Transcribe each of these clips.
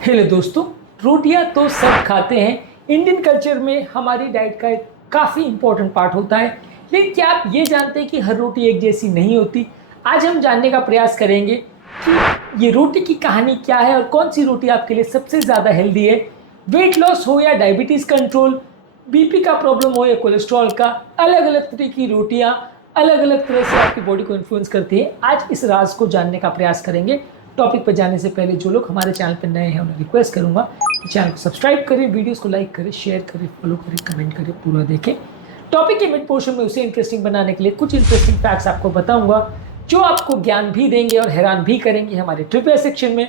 Hello दोस्तों, रोटियां तो सब खाते हैं। इंडियन कल्चर में हमारी डाइट का एक काफ़ी इंपॉर्टेंट पार्ट होता है। लेकिन क्या आप ये जानते हैं कि हर रोटी एक जैसी नहीं होती? आज हम जानने का प्रयास करेंगे कि ये रोटी की कहानी क्या है और कौन सी रोटी आपके लिए सबसे ज़्यादा हेल्दी है। वेट लॉस हो या डायबिटीज़ कंट्रोल, बीपी का प्रॉब्लम हो या कोलेस्ट्रॉल का, अलग अलग तरह की रोटियां अलग अलग तरह से आपकी बॉडी को इन्फ्लुएंस करती है। आज इस राज को जानने का प्रयास करेंगे। टॉपिक पर जाने से पहले जो लोग हमारे चैनल पर नए हैं उन्हें रिक्वेस्ट करूंगा कि चैनल को सब्सक्राइब करें, वीडियोस को लाइक करें, शेयर करें, फॉलो करें, कमेंट करें, पूरा देखें। टॉपिक के मिड पोर्शन में उसे इंटरेस्टिंग बनाने के लिए कुछ इंटरेस्टिंग फैक्ट्स आपको बताऊंगा जो आपको ज्ञान भी देंगे और हैरान भी करेंगे हमारे ट्रिविया सेक्शन में।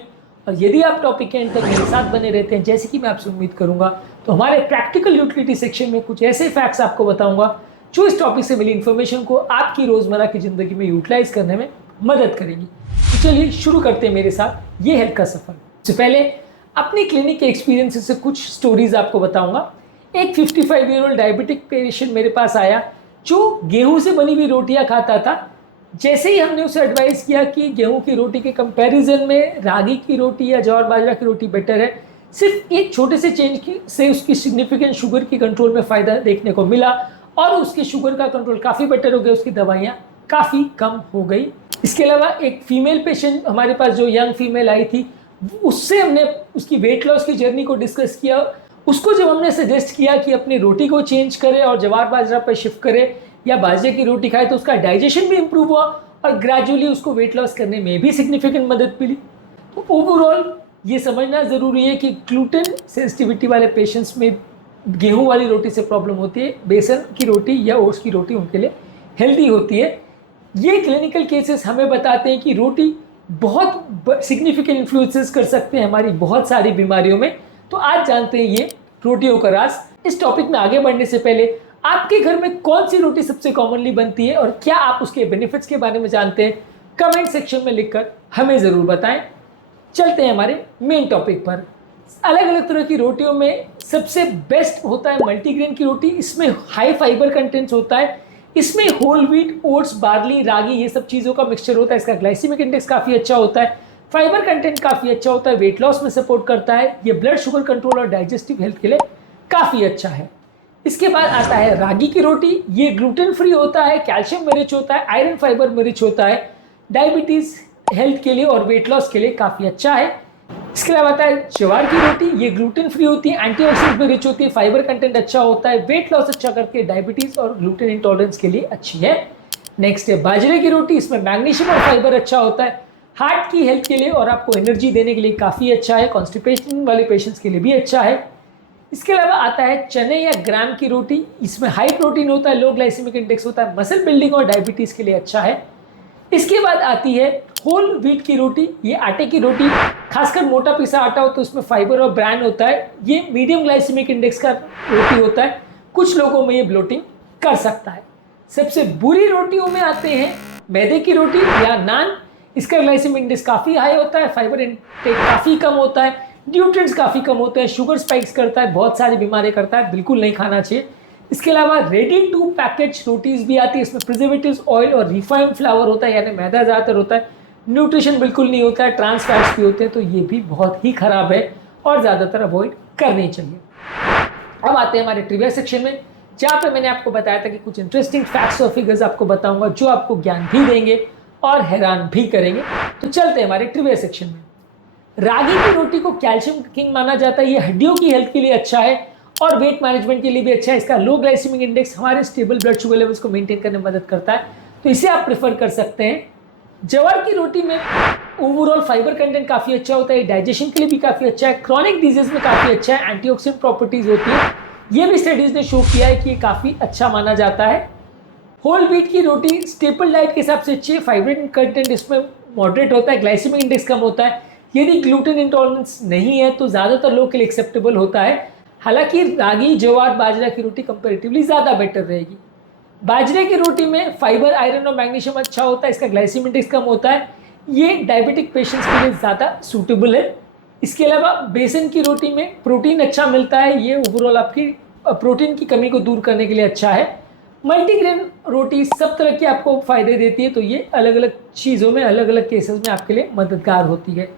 और यदि आप टॉपिक के एंड तक मेरे साथ बने रहते हैं, जैसे कि मैं आपसे उम्मीद करूंगा, तो हमारे प्रैक्टिकल यूटिलिटी सेक्शन में कुछ ऐसे फैक्ट्स आपको बताऊंगा जो इस टॉपिक से मिली इन्फॉर्मेशन को आपकी रोजमर्रा की जिंदगी में यूटिलाइज करने में मदद करेगी। तो चलिए शुरू करते हैं मेरे साथ ये हेल्थ का सफर। इससे पहले अपनी क्लिनिक के एक्सपीरियंस से कुछ स्टोरीज आपको बताऊंगा। एक 55 ईयर ओल्ड डायबिटिक पेशेंट मेरे पास आया जो गेहूं से बनी हुई रोटियां खाता था। जैसे ही हमने उसे एडवाइस किया कि गेहूं की रोटी के कंपैरिजन में रागी की रोटी या ज्वार बाजरा की रोटी बेटर है, सिर्फ एक छोटे से चेंज से उसकी सिग्निफिकेंट शुगर की कंट्रोल में फ़ायदा देखने को मिला और उसकी शुगर का कंट्रोल काफ़ी बेटर हो गया, उसकी दवाइयाँ काफ़ी कम हो गई। इसके अलावा एक फीमेल पेशेंट हमारे पास जो यंग फीमेल आई थी, उससे हमने उसकी वेट लॉस की जर्नी को डिस्कस किया। उसको जब हमने सजेस्ट किया कि अपनी रोटी को चेंज करे और ज्वार बाजरा पर शिफ्ट करे या बाजरे की रोटी खाए, तो उसका डाइजेशन भी इंप्रूव हुआ और ग्रेजुअली उसको वेट लॉस करने में भी सिग्निफिकेंट मदद मिली। तो ओवरऑल ये समझना ज़रूरी है कि ग्लूटेन सेंसिटिविटी वाले पेशेंट्स में गेहूं वाली रोटी से प्रॉब्लम होती है, बेसन की रोटी या ओट्स की रोटी उनके लिए हेल्दी होती है। ये क्लिनिकल केसेस हमें बताते हैं कि रोटी बहुत सिग्निफिकेंट इन्फ्लुएंसेस कर सकते हैं हमारी बहुत सारी बीमारियों में। तो आज जानते हैं ये रोटियों का राज। इस टॉपिक में आगे बढ़ने से पहले आपके घर में कौन सी रोटी सबसे कॉमनली बनती है और क्या आप उसके बेनिफिट्स के बारे में जानते हैं, कमेंट सेक्शन में लिखकर हमें ज़रूर बताएं। चलते हैं हमारे मेन टॉपिक पर। अलग अलग तरह की रोटियों में सबसे बेस्ट होता है मल्टीग्रेन की रोटी। इसमें हाई फाइबर कंटेंट्स होता है, इसमें होल व्हीट, ओट्स, बार्ली, रागी ये सब चीज़ों का मिक्सचर होता है। इसका ग्लाइसेमिक इंडेक्स काफ़ी अच्छा होता है, फाइबर कंटेंट काफ़ी अच्छा होता है, वेट लॉस में सपोर्ट करता है, ये ब्लड शुगर कंट्रोल और डाइजेस्टिव हेल्थ के लिए काफ़ी अच्छा है। इसके बाद आता है रागी की रोटी। ये ग्लूटेन फ्री होता है, कैल्शियम में रिच होता है, आयरन फाइबर में रिच होता है, डायबिटीज़ हेल्थ के लिए और वेट लॉस के लिए काफ़ी अच्छा है। इसके अलावा आता है ज्वार की रोटी। ये ग्लूटेन फ्री होती है, एंटीऑक्सीडेंट में रिच होती है, फाइबर कंटेंट अच्छा होता है, वेट लॉस अच्छा करके डायबिटीज और ग्लूटेन इंटॉलरेंस के लिए अच्छी है। नेक्स्ट है बाजरे की रोटी। इसमें मैग्नीशियम और फाइबर अच्छा होता है, हार्ट की हेल्थ के लिए और आपको एनर्जी देने के लिए काफ़ी अच्छा है, कॉन्स्टिपेशन वाले पेशेंट्स के लिए भी अच्छा है। इसके अलावा आता है चने या ग्राम की रोटी। इसमें हाई प्रोटीन होता है, लो ग्लाइसेमिक इंडेक्स होता है, मसल बिल्डिंग और डायबिटीज़ के लिए अच्छा है। इसके बाद आती है होल व्हीट की रोटी। ये आटे की रोटी, खासकर मोटा पिसा आटा हो तो उसमें फाइबर और ब्रांड होता है, ये मीडियम ग्लाइसेमिक इंडेक्स का रोटी होता है, कुछ लोगों में ये ब्लोटिंग कर सकता है। सबसे बुरी रोटियों में आते हैं मैदे की रोटी या नान। इसका ग्लाइसेमिक इंडेक्स काफ़ी हाई होता है, फाइबर इंटेक काफ़ी कम होता है, न्यूट्रिएंट्स काफ़ी कम होते हैं, शुगर स्पाइक्स करता है, बहुत सारी बीमारी करता है, बिल्कुल नहीं खाना चाहिए। इसके अलावा रेडी टू पैकेज रोटीज़ भी आती है, इसमें प्रिजर्वेटिव्स, ऑयल और रिफाइंड फ्लावर होता है, यानी मैदा ज़्यादातर होता है, न्यूट्रिशन बिल्कुल नहीं होता है, ट्रांस फैट्स भी होते हैं, तो ये भी बहुत ही ख़राब है और ज़्यादातर अवॉइड करनी चाहिए। अब आते हैं हमारे ट्रिविया सेक्शन में, जहाँ पे मैंने आपको बताया था कि कुछ इंटरेस्टिंग फैक्ट्स और फिगर्स आपको बताऊंगा जो आपको ज्ञान भी देंगे और हैरान भी करेंगे। तो चलते हैं हमारे ट्रिविया सेक्शन में। रागी की रोटी को कैल्शियम किंग माना जाता है, ये हड्डियों की हेल्थ के लिए अच्छा है और वेट मैनेजमेंट के लिए भी अच्छा है। इसका लो ग्लाइसेमिक इंडेक्स हमारे स्टेबल ब्लड शुगर लेवल्स को मेंटेन करने में मदद करता है, तो इसे आप प्रेफर कर सकते हैं। ज्वार की रोटी में ओवरऑल फाइबर कंटेंट काफ़ी अच्छा होता है, डाइजेशन के लिए भी काफ़ी अच्छा है, क्रॉनिक डिजीज में काफ़ी अच्छा है, एंटीऑक्सीडेंट प्रॉपर्टीज होती है, ये भी स्टडीज़ ने शो किया है कि ये काफ़ी अच्छा माना जाता है। होल व्हीट की रोटी स्टेपल डाइट के हिसाब से अच्छी है, फाइबर कंटेंट इसमें मॉडरेट होता है, ग्लाइसेमिक इंडेक्स कम होता है, यदि ग्लूटेन इंटॉलरेंस नहीं है तो ज़्यादातर लोग के लिए एक्सेप्टेबल होता है। हालांकि रागी, ज्वार, बाजरा की रोटी कंपेरेटिवली ज़्यादा बेटर रहेगी। बाजरे की रोटी में फाइबर, आयरन और मैग्नीशियम अच्छा होता है, इसका ग्लाइसेमिक इंडेक्स कम होता है, ये डायबिटिक पेशेंट्स के लिए ज़्यादा सूटेबल है। इसके अलावा बेसन की रोटी में प्रोटीन अच्छा मिलता है, ये ओवरऑल आपकी प्रोटीन की कमी को दूर करने के लिए अच्छा है। मल्टीग्रेन रोटी सब तरह की आपको फ़ायदे देती है, तो ये अलग अलग चीज़ों में, अलग अलग केसेस में आपके लिए मददगार होती है।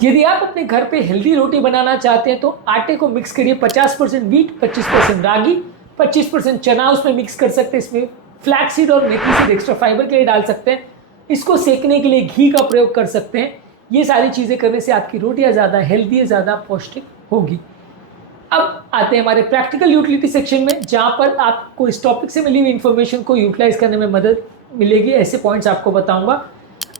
यदि आप अपने घर पे हेल्दी रोटी बनाना चाहते हैं तो आटे को मिक्स करिए, 50% व्हीट, 25% रागी, 25% चना उसमें मिक्स कर सकते हैं। इसमें फ्लैक्स सीड और मेथी सीड एक्स्ट्रा फाइबर के लिए डाल सकते हैं। इसको सेकने के लिए घी का प्रयोग कर सकते हैं। ये सारी चीज़ें करने से आपकी रोटियां ज़्यादा हेल्दी, ज़्यादा पौष्टिक होगी। अब आते हैं हमारे प्रैक्टिकल यूटिलिटी सेक्शन में, जहाँ पर आपको इस टॉपिक से मिली हुई इन्फॉर्मेशन को यूटिलाइज करने में मदद मिलेगी। ऐसे पॉइंट्स आपको बताऊंगा।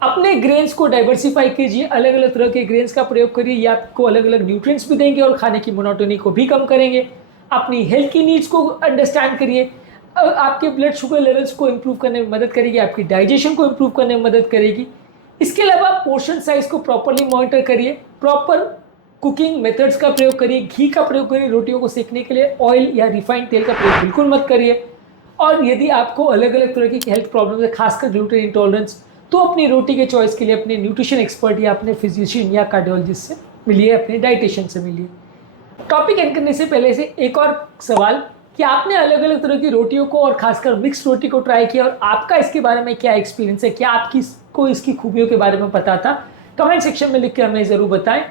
अपने ग्रेन्स को डाइवर्सिफाई कीजिए, अलग अलग तरह के ग्रेन्स का प्रयोग करिए। ये आपको अलग अलग न्यूट्रिएंट्स भी देंगे और खाने की मोनोटोनी को भी कम करेंगे। अपनी हेल्थ की नीड्स को अंडरस्टैंड करिए। आपके ब्लड शुगर लेवल्स को इंप्रूव करने में मदद करेगी, आपकी डाइजेशन को इंप्रूव करने में मदद करेगी। इसके अलावा पोर्शन साइज को प्रॉपरली मॉनिटर करिए, प्रॉपर कुकिंग मेथड्स का प्रयोग करिए, घी का प्रयोग करिए। रोटियों को सेकने के लिए ऑयल या रिफाइंड तेल का प्रयोग बिल्कुल मत करिए। और यदि आपको अलग अलग तरह की हेल्थ प्रॉब्लम्स है, खासकर ग्लूटेन इंटॉलरेंस, तो अपनी रोटी के चॉइस के लिए अपने न्यूट्रिशन एक्सपर्ट या अपने फिजिशियन या कार्डियोलॉजिस्ट से मिलिए, अपने डाइटिशियन से मिलिए। टॉपिक एंड करने से पहले से एक और सवाल कि आपने अलग अलग तरह की रोटियों को और खासकर मिक्स रोटी को ट्राई किया और आपका इसके बारे में क्या एक्सपीरियंस है, क्या आपको इसकी खूबियों के बारे में पता था? कमेंट सेक्शन में लिख के हमें ज़रूर बताएं।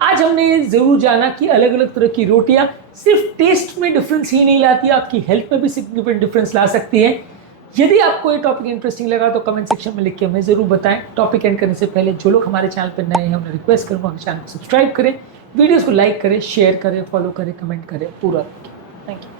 आज हमने ये ज़रूर जाना कि अलग अलग तरह की रोटियां सिर्फ टेस्ट में डिफरेंस ही नहीं लाती, आपकी हेल्थ में भी सिग्निफिकेंट डिफरेंस ला सकती है। यदि आपको ये टॉपिक इंटरेस्टिंग लगा तो कमेंट सेक्शन में लिख के हमें ज़रूर बताएं। टॉपिक एंड करने से पहले जो लोग हमारे चैनल पर नए हैं उन्हें रिक्वेस्ट करूँगा कि चैनल को सब्सक्राइब करें, वीडियोज़ को लाइक करें, शेयर करें, फॉलो करें, कमेंट करें, पूरा। Thank you.